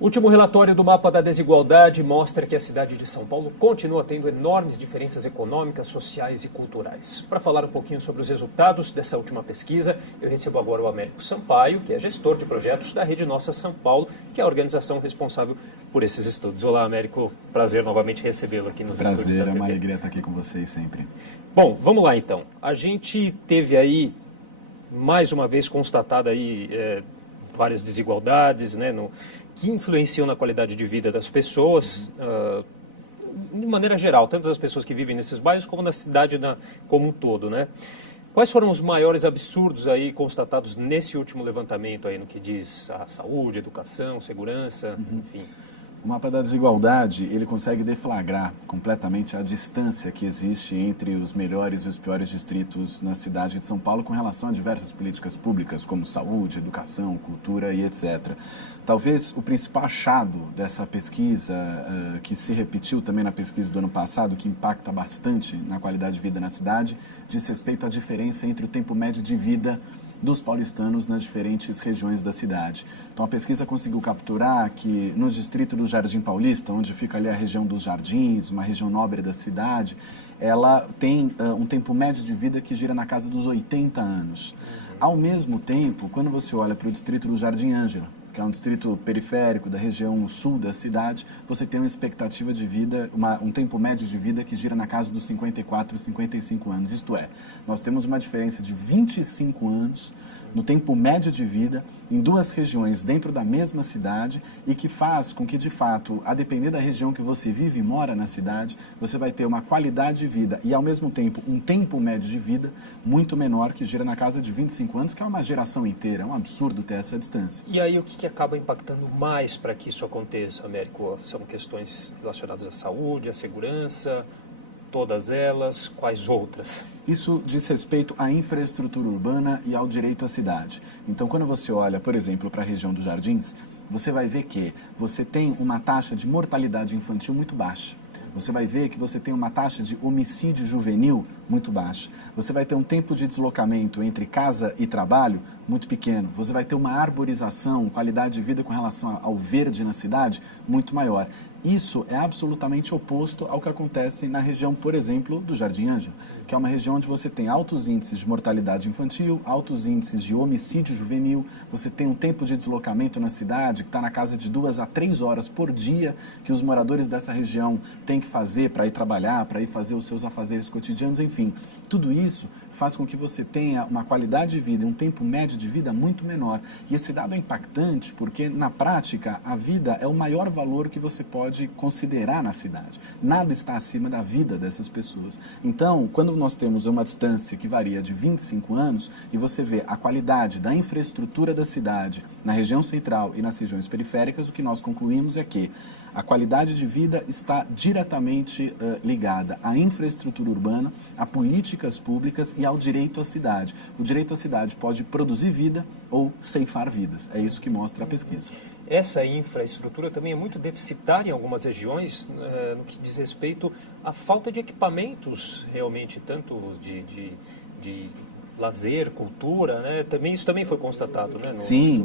O último relatório do Mapa da Desigualdade mostra que a cidade de São Paulo continua tendo enormes diferenças econômicas, sociais e culturais. Para falar um pouquinho sobre os resultados dessa última pesquisa, eu recebo agora o Américo Sampaio, que é gestor de projetos da Rede Nossa São Paulo, que é a organização responsável por esses estudos. Olá, Américo. Prazer novamente recebê-lo aqui nos estúdios da Prazer, é TV. uma alegria estar aqui com vocês sempre. Bom, vamos lá então. A gente teve aí, mais uma vez, constatado aí várias desigualdades, né, que influenciam na qualidade de vida das pessoas, de maneira geral, tanto das pessoas que vivem nesses bairros como na cidade como um todo, né? Quais foram os maiores absurdos aí constatados nesse último levantamento aí no que diz a saúde, educação, segurança, enfim? O mapa da desigualdade, ele consegue deflagrar completamente a distância que existe entre os melhores e os piores distritos na cidade de São Paulo com relação a diversas políticas públicas, como saúde, educação, cultura e etc. Talvez o principal achado dessa pesquisa, que se repetiu também na pesquisa do ano passado, que impacta bastante na qualidade de vida na cidade, diz respeito à diferença entre o tempo médio de vida dos paulistanos nas diferentes regiões da cidade. Então a pesquisa conseguiu capturar que no distrito do Jardim Paulista, onde fica ali a região dos Jardins, uma região nobre da cidade, ela tem um tempo médio de vida que gira na casa dos 80 anos. Ao mesmo tempo, quando você olha para o distrito do Jardim Ângela, que é um distrito periférico da região sul da cidade, você tem uma expectativa de vida, um tempo médio de vida que gira na casa dos 54, 55 anos. Isto é, nós temos uma diferença de 25 anos no tempo médio de vida em duas regiões dentro da mesma cidade e que faz com que, de fato, a depender da região que você vive e mora na cidade, você vai ter uma qualidade de vida e, ao mesmo tempo, um tempo médio de vida muito menor que gira na casa de 25 anos, que é uma geração inteira. É um absurdo ter essa distância. E aí o que acaba impactando mais para que isso aconteça, Américo? São questões relacionadas à saúde, à segurança, todas elas, quais outras? Isso diz respeito à infraestrutura urbana e ao direito à cidade. Então, quando você olha, por exemplo, para a região dos Jardins, você vai ver que você tem uma taxa de mortalidade infantil muito baixa. Você vai ver que você tem uma taxa de homicídio juvenil muito baixa. Você vai ter um tempo de deslocamento entre casa e trabalho muito pequeno. Você vai ter uma arborização, qualidade de vida com relação ao verde na cidade muito maior. Isso é absolutamente oposto ao que acontece na região, por exemplo, do Jardim Ângela, que é uma região onde você tem altos índices de mortalidade infantil, altos índices de homicídio juvenil, você tem um tempo de deslocamento na cidade que está na casa de 2 a 3 horas por dia que os moradores dessa região têm que fazer para ir trabalhar, para ir fazer os seus afazeres cotidianos, enfim. Tudo isso faz com que você tenha uma qualidade de vida e um tempo médio de vida muito menor. E esse dado é impactante porque, na prática, a vida é o maior valor que você pode considerar na cidade. Nada está acima da vida dessas pessoas. Então, quando nós temos uma distância que varia de 25 anos e você vê a qualidade da infraestrutura da cidade na região central e nas regiões periféricas, o que nós concluímos é que a qualidade de vida está diretamente ligada à infraestrutura urbana, a políticas públicas e ao direito à cidade. O direito à cidade pode produzir vida ou ceifar vidas. É isso que mostra a pesquisa. Essa infraestrutura também é muito deficitária em algumas regiões, no que diz respeito à falta de equipamentos, realmente, tanto de lazer, cultura, né? Isso também foi constatado, né? Sim.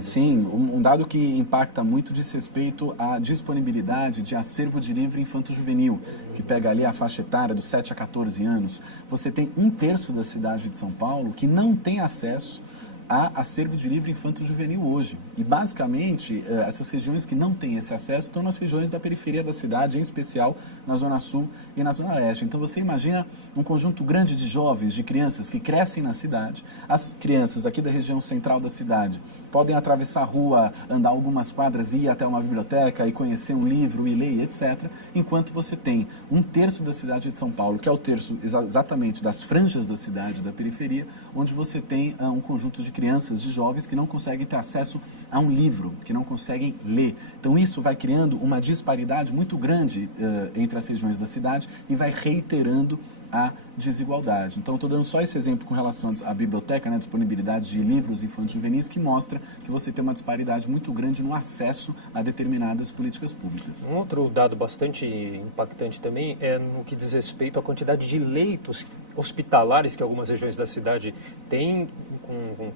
Um dado que impacta muito diz respeito à disponibilidade de acervo de livro infanto-juvenil, que pega ali a faixa etária dos 7 a 14 anos. Você tem 1/3 da cidade de São Paulo que não tem acesso a acervo de livro infanto-juvenil hoje. E, basicamente, essas regiões que não têm esse acesso estão nas regiões da periferia da cidade, em especial na Zona Sul e na Zona Leste. Então, você imagina um conjunto grande de jovens, de crianças que crescem na cidade. As crianças aqui da região central da cidade podem atravessar a rua, andar algumas quadras, ir até uma biblioteca e conhecer um livro e ler, etc. Enquanto você tem 1/3 da cidade de São Paulo, que é o terço exatamente das franjas da cidade, da periferia, onde você tem um conjunto de crianças, de jovens que não conseguem ter acesso a um livro, que não conseguem ler. Então isso vai criando uma disparidade muito grande entre as regiões da cidade e vai reiterando a desigualdade. Então estou dando só esse exemplo com relação à biblioteca, né, disponibilidade de livros infantis juvenis, que mostra que você tem uma disparidade muito grande no acesso a determinadas políticas públicas. Um outro dado bastante impactante também é no que diz respeito à quantidade de leitos hospitalares que algumas regiões da cidade têm,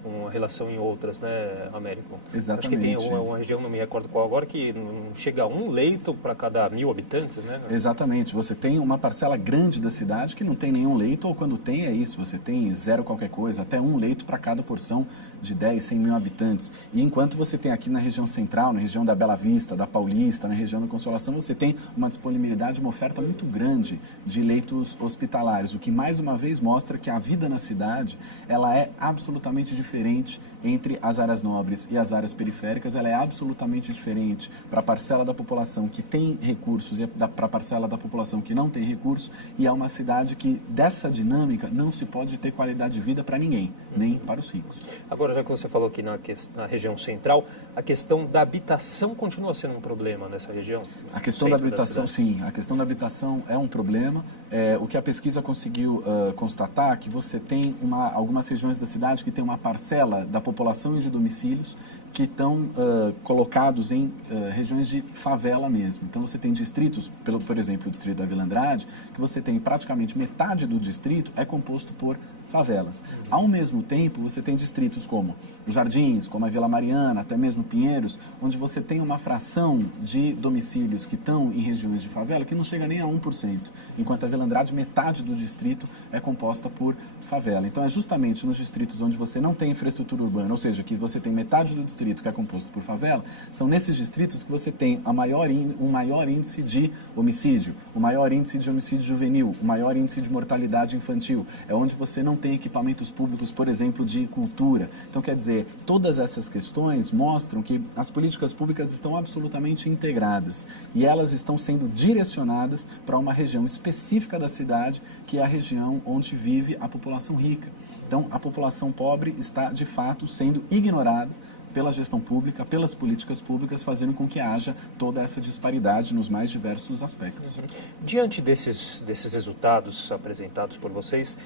com relação em outras, né, Américo? Exatamente. Acho que tem uma região, não me recordo qual agora, que não chega a um leito para cada 1.000 habitantes, né? Exatamente. Você tem uma parcela grande da cidade que não tem nenhum leito, ou quando tem é isso, você tem 0 qualquer coisa, até 1 leito para cada porção de 10, 100 mil habitantes. E enquanto você tem aqui na região central, na região da Bela Vista, da Paulista, na região da Consolação, você tem uma disponibilidade, uma oferta muito grande de leitos hospitalares, o que mais uma vez mostra que a vida na cidade, ela é absolutamente diferente entre as áreas nobres e as áreas periféricas, ela é absolutamente diferente para a parcela da população que tem recursos e para a parcela da população que não tem recursos, e é uma cidade que dessa dinâmica não se pode ter qualidade de vida para ninguém, nem para os ricos. Agora, já que você falou aqui na região central, a questão da habitação continua sendo um problema nessa região? A questão da habitação, sim. A questão da habitação é um problema. O que a pesquisa conseguiu constatar é que você tem algumas regiões da cidade que tem uma parcela da população e de domicílios que estão colocados em regiões de favela mesmo. Então, você tem distritos, por exemplo, o distrito da Vila Andrade, que você tem praticamente metade do distrito é composto por favelas. Ao mesmo tempo, você tem distritos como os Jardins, como a Vila Mariana, até mesmo Pinheiros, onde você tem uma fração de domicílios que estão em regiões de favela que não chega nem a 1%, enquanto a Vila Andrade, metade do distrito é composta por favela. Então, é justamente nos distritos onde você não tem infraestrutura urbana, ou seja, que você tem metade do distrito que é composto por favela, são nesses distritos que você tem um maior índice de homicídio, o maior índice de homicídio juvenil, o maior índice de mortalidade infantil. É onde você não tem equipamentos públicos, por exemplo, de cultura. Então, quer dizer, todas essas questões mostram que as políticas públicas estão absolutamente integradas e elas estão sendo direcionadas para uma região específica da cidade, que é a região onde vive a população rica. Então, a população pobre está, de fato, sendo ignorada pela gestão pública, pelas políticas públicas, fazendo com que haja toda essa disparidade nos mais diversos aspectos. Diante desses resultados apresentados por vocês,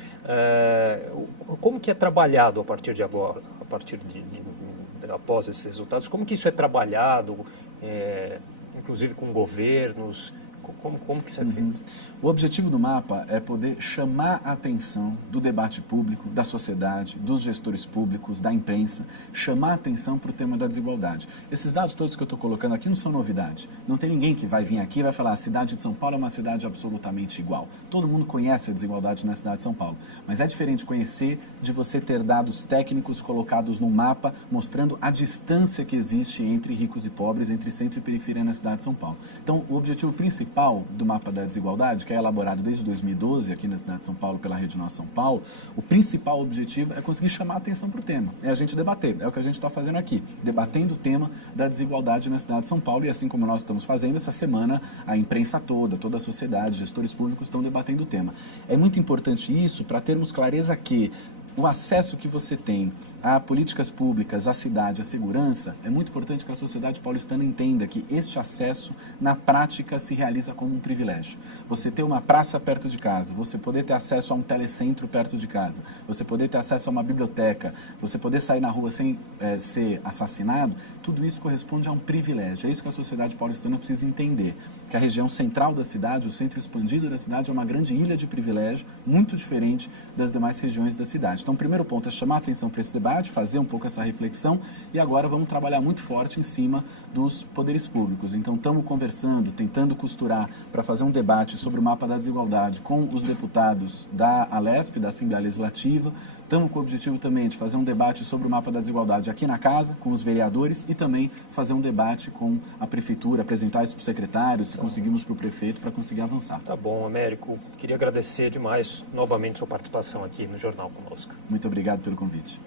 como que é trabalhado a partir de agora, após esses resultados, como que isso é trabalhado, inclusive com governos? Como que isso é feito? O objetivo do mapa é poder chamar a atenção do debate público, da sociedade, dos gestores públicos, da imprensa, chamar a atenção para o tema da desigualdade. Esses dados todos que eu estou colocando aqui não são novidade. Não tem ninguém que vai vir aqui e vai falar a cidade de São Paulo é uma cidade absolutamente igual. Todo mundo conhece a desigualdade na cidade de São Paulo, mas é diferente conhecer de você ter dados técnicos colocados no mapa mostrando a distância que existe entre ricos e pobres, entre centro e periferia na cidade de São Paulo. Então, o objetivo principal do mapa da desigualdade, que é elaborado desde 2012 aqui na cidade de São Paulo pela Rede Nossa São Paulo, o principal objetivo é conseguir chamar a atenção para o tema, é a gente debater, é o que a gente está fazendo aqui, debatendo o tema da desigualdade na cidade de São Paulo, e assim como nós estamos fazendo essa semana, a imprensa toda a sociedade, gestores públicos estão debatendo o tema. É muito importante isso para termos clareza que o acesso que você tem a políticas públicas, à cidade, à segurança, é muito importante que a sociedade paulistana entenda que este acesso, na prática, se realiza como um privilégio. Você ter uma praça perto de casa, você poder ter acesso a um telecentro perto de casa, você poder ter acesso a uma biblioteca, você poder sair na rua sem ser assassinado, tudo isso corresponde a um privilégio. É isso que a sociedade paulistana precisa entender, que a região central da cidade, o centro expandido da cidade, é uma grande ilha de privilégio, muito diferente das demais regiões da cidade. Então, o primeiro ponto é chamar a atenção para esse debate, fazer um pouco essa reflexão, e agora vamos trabalhar muito forte em cima dos poderes públicos. Então, estamos conversando, tentando costurar para fazer um debate sobre o mapa da desigualdade com os deputados da Alesp, da Assembleia Legislativa. Estamos com o objetivo também de fazer um debate sobre o mapa da desigualdade aqui na casa, com os vereadores, e também fazer um debate com a prefeitura, apresentar isso para os secretários, se conseguimos para o prefeito, para conseguir avançar. Tá bom, Américo. Queria agradecer demais novamente sua participação aqui no Jornal conosco. Muito obrigado pelo convite.